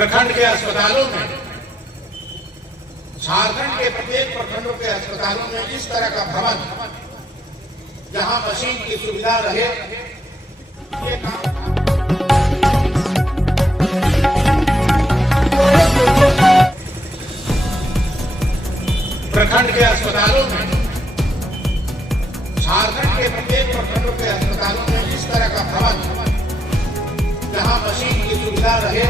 प्रखंड के अस्पतालों में, झारखंड के प्रत्येक प्रखंडों के अस्पतालों में इस तरह का भवन जहां मशीन की सुविधा रहे, ये प्रखंड के अस्पतालों में, झारखंड के प्रत्येक प्रखंडों के अस्पतालों में इस तरह का भवन जहां मशीन की सुविधा रहे,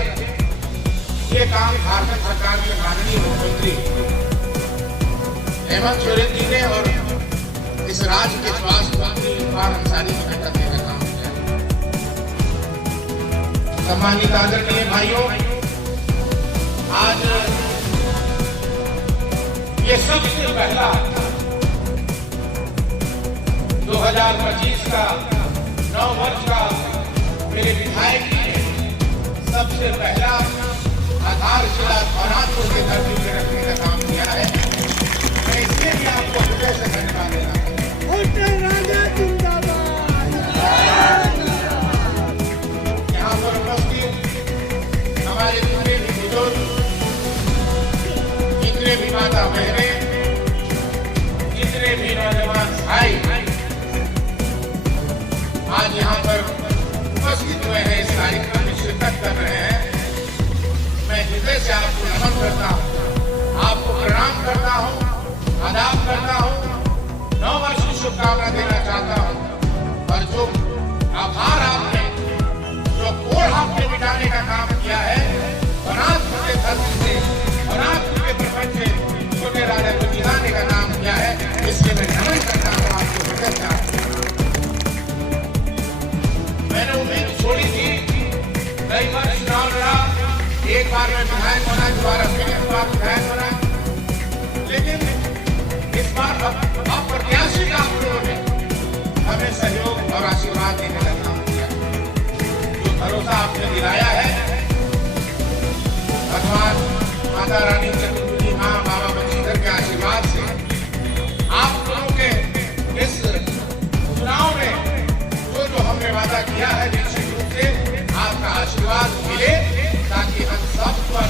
ये काम झारखंड सरकार के माननीय मुख्यमंत्री हेमंत सोरेन जी ने और इस राज्य के स्वास्थ्य मंत्री इकबाल अंसारी जी ने करने का काम किया। सम्मानित आदरणीय भाइयों, आज ये सबसे पहला 2025 का 9 वर्ष का मेरे विधायक जी ने सबसे पहला आधारशिला धौनापुर के धरती पे रखने का काम किया है। मैं इसलिए भी आपको हृदय से धन्यवाद देना यहाँ पर उपस्थित हमारे जितने भी बुजुर्ग, जितने भी माता बहनें, जितने भी नौजवान भाई आज यहाँ पर उपस्थित हुए हैं, इस कार्यक्रम में शिरकत कर रहे हैं। मैं हृदय से आपको नमन करता हूँ, आपको प्रणाम करता हूँ, आदाब करता हूँ, 9 वर्ष की शुभकामना देना चाहता हूँ। और जो आभार आपने, जो कोढ़ आपने मिटाने का काम किया है, बनारपुर के धरती से, बनारपुर के प्रखंड से छोटे राजा को जिलाने का काम किया है, इसलिए मैं नमन करता हूँ आपको हृदय से। मैंने उम्मीद छोड़ी थी, कई बार चुनाव लड़ा, एक बार में विधायक बना, दोबारा फिर एक बार विधायक बना, लेकिन इस बार अप्रत्याशित आप लोगों ने हमें सहयोग और आशीर्वाद देने का काम किया। जो भरोसा आपने दिलाया है, भगवान माता रानी चतुर्भुजी माँ बाबा बंशीधर के आशीर्वाद से आप लोगों के इस चुनाव में जो हमने वादा किया है, निश्चित रूप से आपका आशीर्वाद मिले ताकि हम सब पर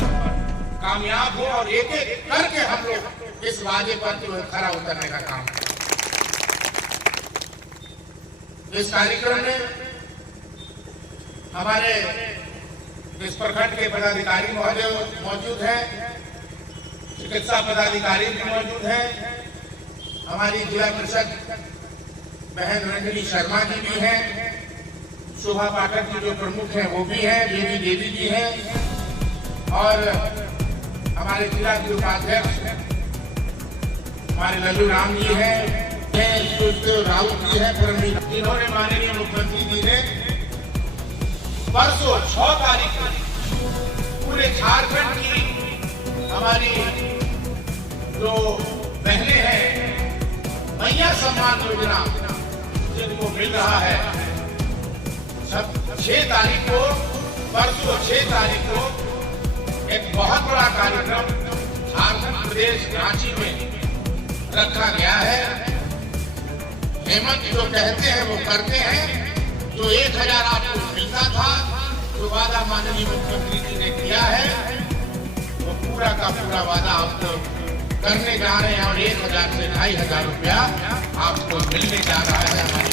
कामयाब हो और एक एक करके हम लोग इस वादे पर जो है खरा उतरने का काम करें। इस कार्यक्रम में हमारे इस प्रखंड के पदाधिकारी महोदय मौजूद हैं, चिकित्सा पदाधिकारी भी मौजूद हैं, हमारी जिला परिषद बहन रंजनी शर्मा जी भी हैं, शोभा पाठक जी जो प्रमुख हैं वो भी हैं, बेबी देवी जी हैं, और हमारे जिला के उपाध्यक्ष हमारे लल्लू राम जी हैं, राहुल जी हैं, परमवीर। इन्होंने माननीय मुख्यमंत्री जी ने परसों 6 तारीख को पूरे झारखंड की हमारी जो बहनें हैं, मैया सम्मान योजना जिनको मिल रहा है, 6 तारीख को, परसों 6 तारीख को एक बहुत बड़ा कार्यक्रम झारखंड प्रदेश रांची में रखा गया है। हेमंत जो कहते हैं वो करते हैं, जो 1000 आपको मिलता था, जो वादा माननीय मुख्यमंत्री जी ने किया है, वो पूरा का पूरा वादा आपको करने जा रहे हैं और 1000 से 2500 रुपया आपको मिलने जा रहा है। हमारी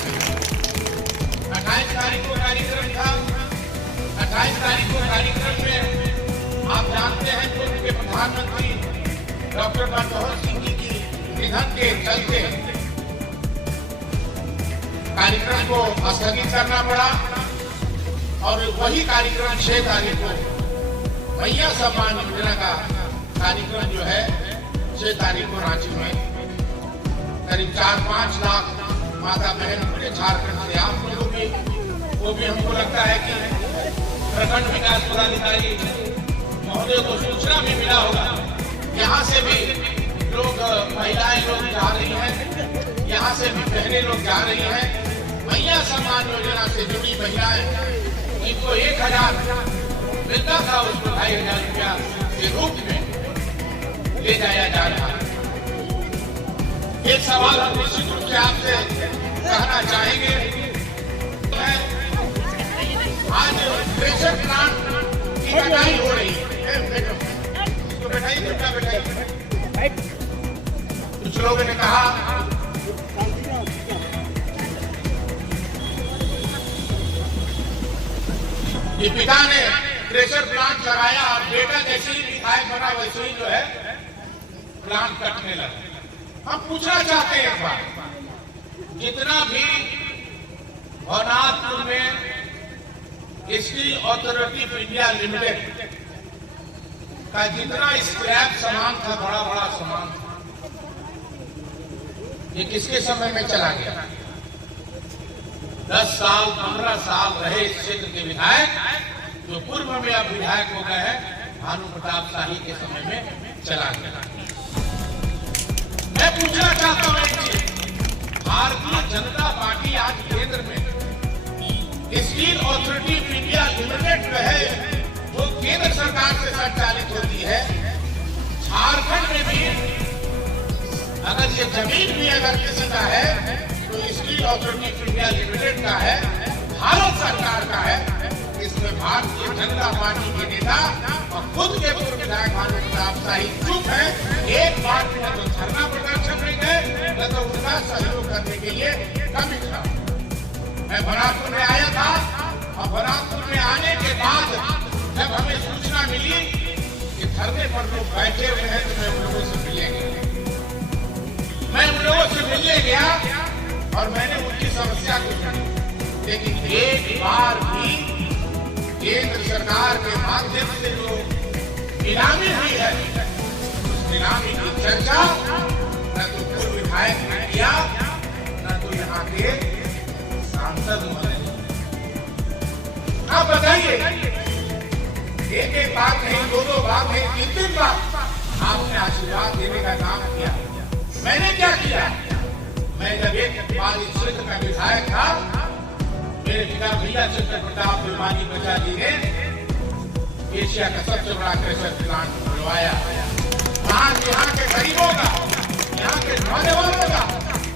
28 तारीख को कार्यक्रम था। 28 तारीख को कार्यक्रम में आप जानते हैं पूर्व के प्रधानमंत्री डॉक्टर मनमोहन सिंह जी की निधन के चलते कार्यक्रम को स्थगित करना पड़ा और वही कार्यक्रम 6 तारीख को मैया सम्मान योजना का कार्यक्रम जो है 6 तारीख को रांची में करीब 4-5 लाख माता बहन पूरे झारखंड से आप लोगों की, वो भी हमको लगता है कि प्रखंड विकास पदाधिकारी महोदय को सूचना भी मिला होगा। यहाँ से भी लोग, महिलाएं लोग जा रही हैं, यहाँ से भी बहनें लोग जा रही हैं। मैया सम्मान योजना से जुड़ी महिलाएं, इनको 1000 मिलता था, उसको 2500 रुपया के रूप में ले जाया जा रहा है। एक सवाल हम निश्चित रूप से आपसे कहना चाहेंगे, आज प्रेशर प्लांट की कटाई हो रही है। कुछ लोगों ने कहा कि पिता ने प्रेशर प्लांट लगाया और बेटा जैसे ही विधायक बना वैसे ही जो है प्लांट कटने लगा। हम पूछना चाहते हैं एक बार, जितना भी भवनाथपुर में steel authority of India limited का जितना स्क्रैप सामान था, बड़ा बड़ा सामान था, ये किसके समय में चला गया? 10 साल 15 साल रहे इस क्षेत्र के विधायक, जो पूर्व में अब विधायक हो गए हैं, भानु प्रताप शाही के समय में चला गया। मैं पूछना चाहता हूं एक चीज, भारतीय जनता पार्टी आज केंद्र में steel authority of India limited जो है वो केंद्र सरकार से संचालित होती है। झारखंड में भी अगर ये जमीन भी अगर किसी का है तो steel authority of India limited का है, भारत सरकार का है। इसमें भारतीय जनता पार्टी के नेता और खुद के पूर्व विधायक भानु प्रताप शाही चुप है। एक बार न तो धरना प्रदर्शन में गए, न तो उनका सहयोग करने के लिए कभी खड़ा। मैं भवनाथपुर में आया था और भवनाथपुर में आने के बाद जब हमें सूचना मिली कि धरने पर लोग बैठे हुए हैं तो मैं उन लोगों से मिलने गया। मैं उन लोगों से मिलने गया और मैंने उनकी समस्या को सुनी, लेकिन एक बार भी केंद्र सरकार के माध्यम से जो नीलामी हुई है, उस नीलामी की चर्चा न तो पूर्व विधायक ने किया, न तो यहाँ के सांसद बने। आप बताइए, एक एक बात नहीं, दो बात नहीं, 3 बार आपने आशीर्वाद देने का काम किया। मैंने क्या किया? मैं जब एक बार इस क्षेत्र का विधायक था, मेरे पिता भैया चंद्र प्रताप बिरमानी बचा जी ने एशिया का सबसे बड़ा प्रेशर प्लांट खुलवाया। यहाँ के गरीबों का, यहाँ के नौजवानों का,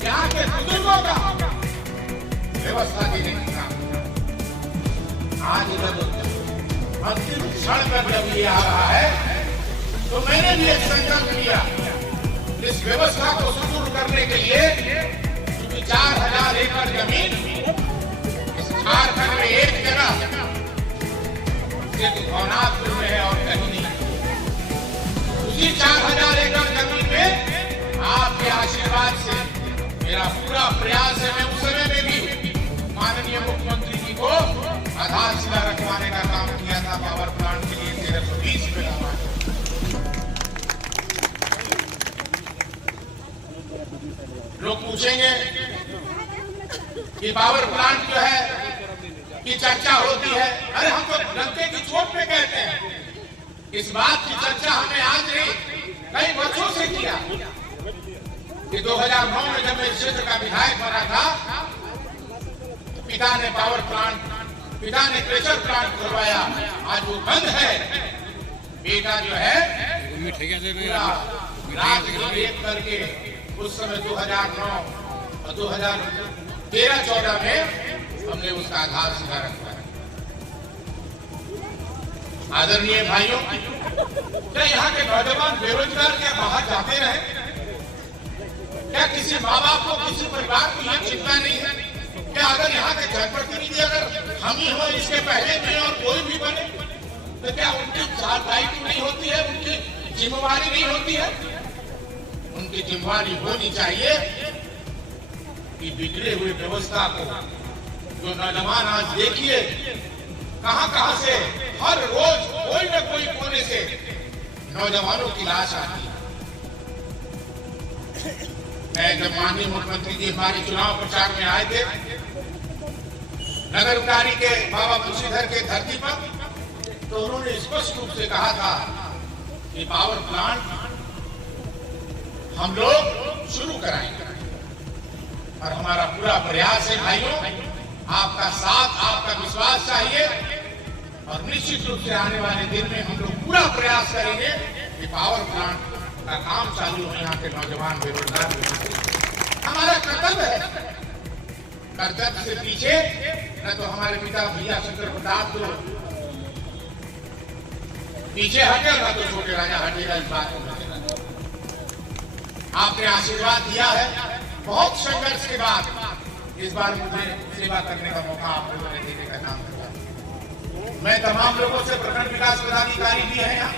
यहाँ के बुजुर्गों का व्यवस्था देने का काम। आज जब अंतिम क्षण पर जब ये आ रहा है तो मैंने भी एक संकल्प लिया, इस व्यवस्था को सुदृढ़ करने के लिए, क्योंकि 4000 एकड़ जमीन इस झारखंड में एक जगह सिर्फ भवनाथपुर में है और कहीं नहीं। उसी 4000 एकड़ जमीन में आपके आशीर्वाद से मेरा पूरा प्रयास है। मैं उस समय में भी माननीय मुख्यमंत्री जी को आधारशिला रखवाने का काम किया था। पावर प्लांट के लिए 1320 मेगावाट। लोग पूछेंगे कि पावर प्लांट जो है की चर्चा होती है, अरे हम तो डंके की चोट पे कहते हैं। इस बात की चर्चा हमने आज नहीं, कई वर्षों से किया कि 2009 में जब मैं इस क्षेत्र का विधायक बना था, पिता ने पावर प्लांट, पिता ने प्रेशर प्लांट खुलवाया, आज वो बंद है। बेटा जो है रात करके उस समय 2009 और 2013-14 में हमने उसका आधारशिला रखवाया। आदरणीय भाइयों, क्या यहाँ के नौजवान बेरोजगार क्या बाहर जाते रहे? क्या किसी माँ बाप को, किसी परिवार को यह चिंता नहीं है? क्या अगर यहाँ के जनप्रतिनिधि अगर हम ही हो, इसके पहले भी और कोई भी बने, तो क्या उनकी दायित्व नहीं होती है, उनकी जिम्मेवारी नहीं होती है? उनकी जिम्मेवारी होनी चाहिए कि बिगड़े हुए व्यवस्था को, जो नौजवान आज देखिए कहां से हर रोज कोई न कोई कोने से नौजवानों की लाश आती है। मैं जब माननीय मुख्यमंत्री जी हमारे चुनाव प्रचार में आए थे नगर उकारी के बाबा मुंशीधर के धरती पर, तो उन्होंने स्पष्ट रूप से कहा था कि पावर प्लांट हम लोग शुरू कराएंगे और हमारा पूरा प्रयास है। भाइयों, आपका साथ, आपका विश्वास चाहिए और निश्चित रूप से आने वाले दिन में हम लोग पूरा प्रयास करेंगे कि पावर प्लांट का काम चालू हो, यहाँ के नौजवान बेरोजगार हमारा कर्तव्य है। कर्तव्य से पीछे न तो हमारे पिता भैया शंकर प्रताप को पीछे हटे, न तो छोटे राजा हटेगा। इस बात को आपने आशीर्वाद दिया है। बहुत संघर्ष के बाद इस बार मुझे सेवा करने का मौका आप लोगों ने देने का काम किया। मैं तमाम लोगों से प्रखंड विकास पदाधिकारी भी हैं यहाँ